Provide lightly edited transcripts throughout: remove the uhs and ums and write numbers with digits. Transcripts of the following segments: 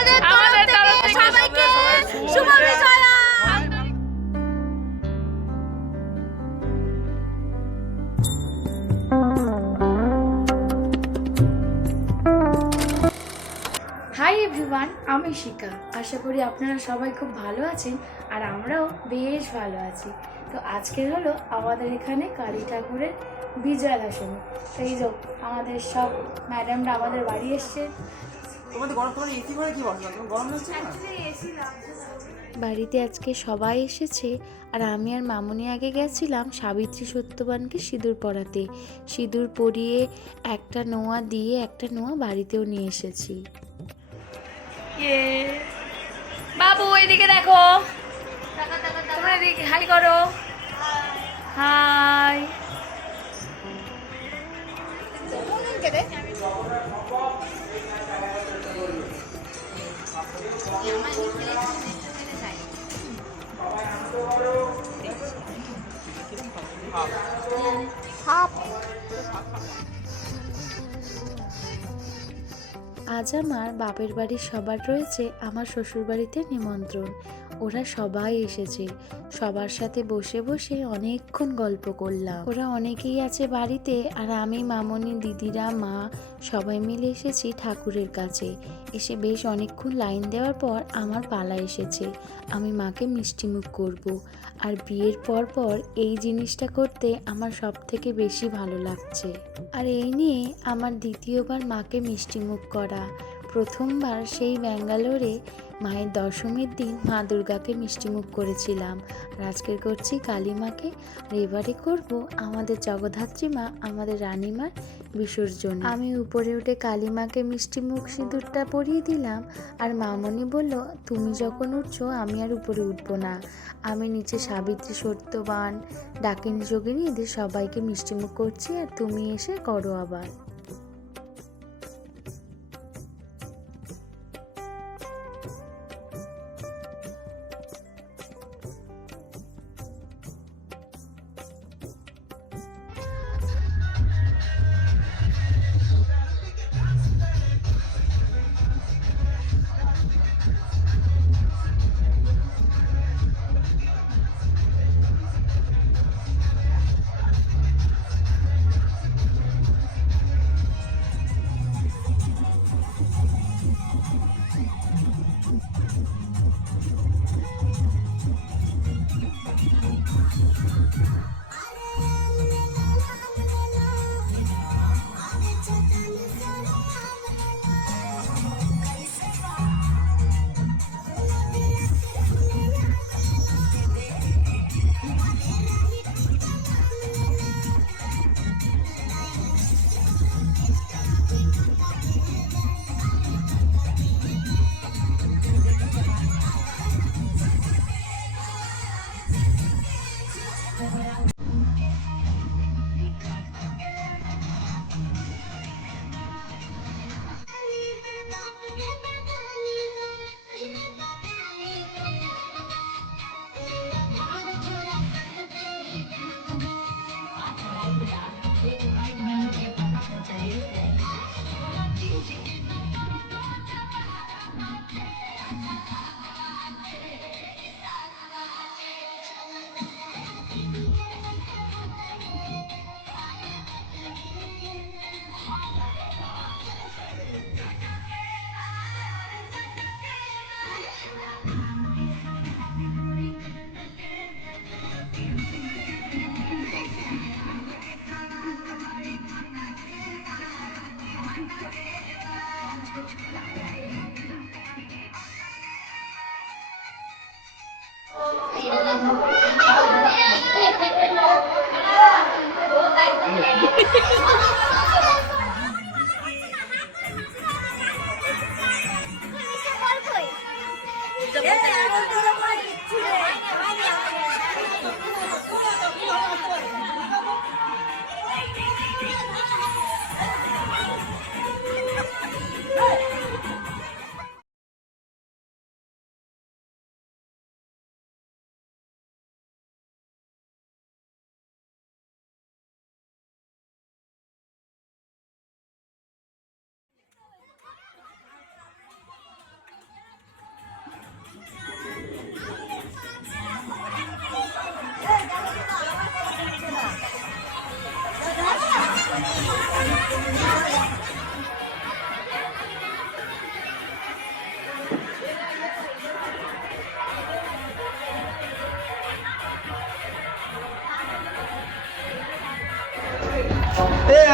আমাদের তরফ থেকে সবাইকে শুভ বিজয়া। হাই এভরিওয়ান, আমি শিখা। আশা করি আপনারা সবাই খুব ভালো আছেন আর আমরাও বেশ ভালো আছি। তো আজকের হলো আমাদের এখানে কালী ঠাকুরের বিজয়া দশমী। তো এই যে আমাদের সব ম্যাডামরা আমাদের বাড়ি এসছে। বাড়িতে আজকে সবাই এসেছে আর আমি আর মামুনি আগে গেছিলাম সাবিত্রী সত্যবানকে সিঁদুর পরাতে। সিঁদুর পরিয়ে একটা নোয়া দিয়ে একটা নোয়া বাড়িতেও নিয়ে এসেছি। বাবু এদিকে দেখো, তোমরা এদিকে হাই করো। হাই। আজ আমার বাপের বাড়ির সবার রয়েছে আমার শ্বশুর বাড়িতে নিমন্ত্রণ। ওরা সবাই এসেছে, সবার সাথে বসে বসে অনেকক্ষণ গল্প করলাম। ওরা অনেকেই আছে বাড়িতে আর আমি, মামনি, দিদিরা, মা সবাই মিলে এসেছি ঠাকুরের কাছে। এসে বেশ অনেকক্ষণ লাইন দেওয়ার পর আমার পালা এসেছে। আমি মাকে মিষ্টিমুখ করব। আর বিয়ের পর পর এই জিনিসটা করতে আমার সব থেকে বেশি ভালো লাগছে। আর এই নিয়ে আমার দ্বিতীয়বার মাকে মিষ্টিমুখ করা। প্রথমবার সেই ব্যাঙ্গালোরে মায়ের দশমীর দিন মা দুর্গাকে মিষ্টিমুখ করেছিলাম। আর আজকের করছি কালী মাকে। আর এবারে করবো আমাদের জগদ্ধাত্রী মা, আমাদের রানীমার বিসর্জন। আমি উপরে উঠে কালী মাকে মিষ্টিমুখ সিঁদুরটা পরিয়ে দিলাম। আর মামনি বলল, তুমি যখন উঠছো আমি আর উপরে উঠবো না, আমি নিচে সাবিত্রী সত্যবান, ডাকিনী যোগিনী এদের সবাইকে মিষ্টিমুখ করছি আর তুমি এসে করো আবার।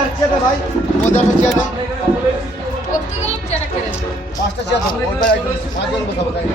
আর চেয়ার দে ভাই, মধ্যে একটা চেয়ার দে। পাঁচটা চেয়ার দাও, ওইটা একদম পাঁচজন বসাবো তাই।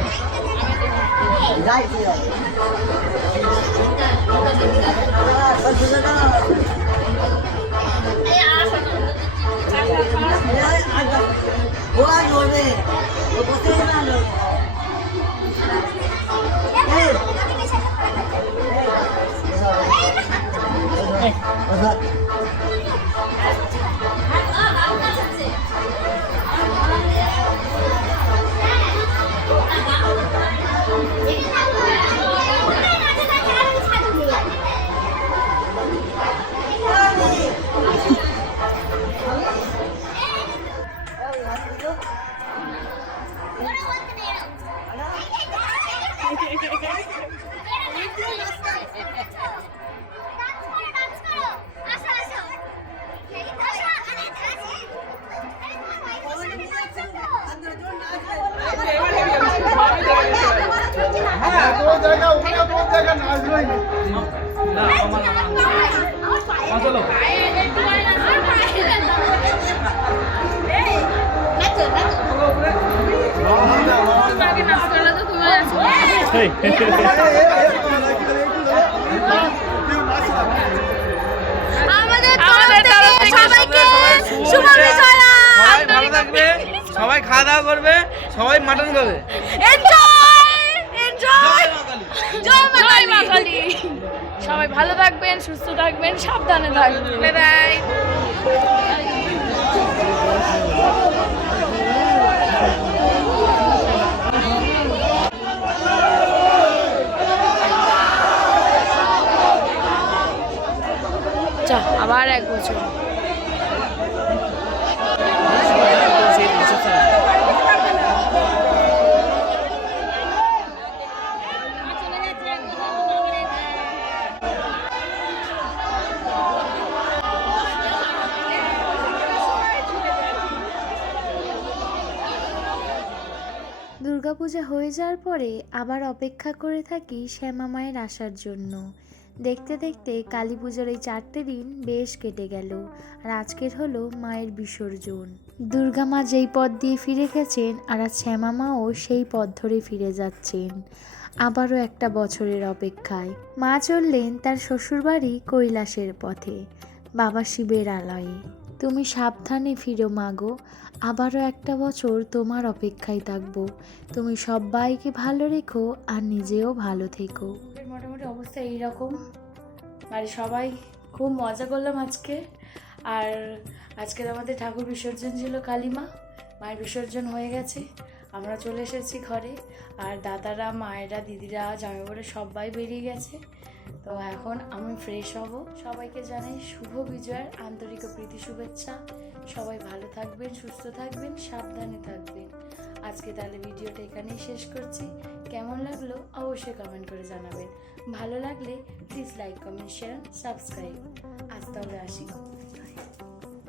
আমাদের তরফ থেকে সবাইকে শুভ বিজয়া। সবাই ভালো থাকবে, সবাই খাওয়া দাওয়া করবে, সবাই মাটন খাবে। এনজয় এনজয়, জয় মা কালী। সবাই ভালো থাকবেন, সুস্থ থাকবেন, সাবধানে থাকবেন। Bye bye. আবার এক বছর। দুর্গাপূজা হয়ে যাওয়ার পরে আবার অপেক্ষা করে থাকি শ্যামা মায়ের আসার জন্য। দেখতে দেখতে কালী পুজোর এই 4টে দিন বেশ কেটে গেল, আর আজকের হলো মায়ের বিসর্জন। দুর্গা মা যেই পথ দিয়ে ফিরে গেছেন আর আজ শ্যামা মাও সেই পথ ধরে ফিরে যাচ্ছেন, আবারও একটা বছরের অপেক্ষায়। মা চললেন তার শ্বশুরবাড়ি কৈলাসের পথে, বাবা শিবের আলয়ে। তুমি সাবধানে ফিরো মাগো, আবারও একটা বছর তোমার অপেক্ষায় থাকবো। তুমি সবাইকে ভালো রেখো আর নিজেও ভালো থেকো। মোটামুটি অবস্থা এইরকম, আর সবাই খুব মজা করলাম আজকে। আর আজকের আমাদের ঠাকুর বিসর্জন ছিল কালীমা, মায়ের বিসর্জন হয়ে গেছে, আমরা চলে এসেছি ঘরে। আর দাদারা, মায়েরা, দিদিরা, জামাইবাবুরা সবাই বেরিয়ে গেছে। তো এখন আমি ফ্রেশ হব। সবাইকে জানাই শুভ বিজয়ের আন্তরিক ও প্রীতি শুভেচ্ছা। সবাই ভালো থাকবেন, সুস্থ থাকবেন, সাবধানে থাকবেন। আজকে তাহলে ভিডিওটা এখানেই শেষ করছি। কেমন লাগলো অবশ্যই কমেন্ট করে জানাবেন। ভালো লাগলে please like, comment, share, subscribe. আজ তাহলে আসি।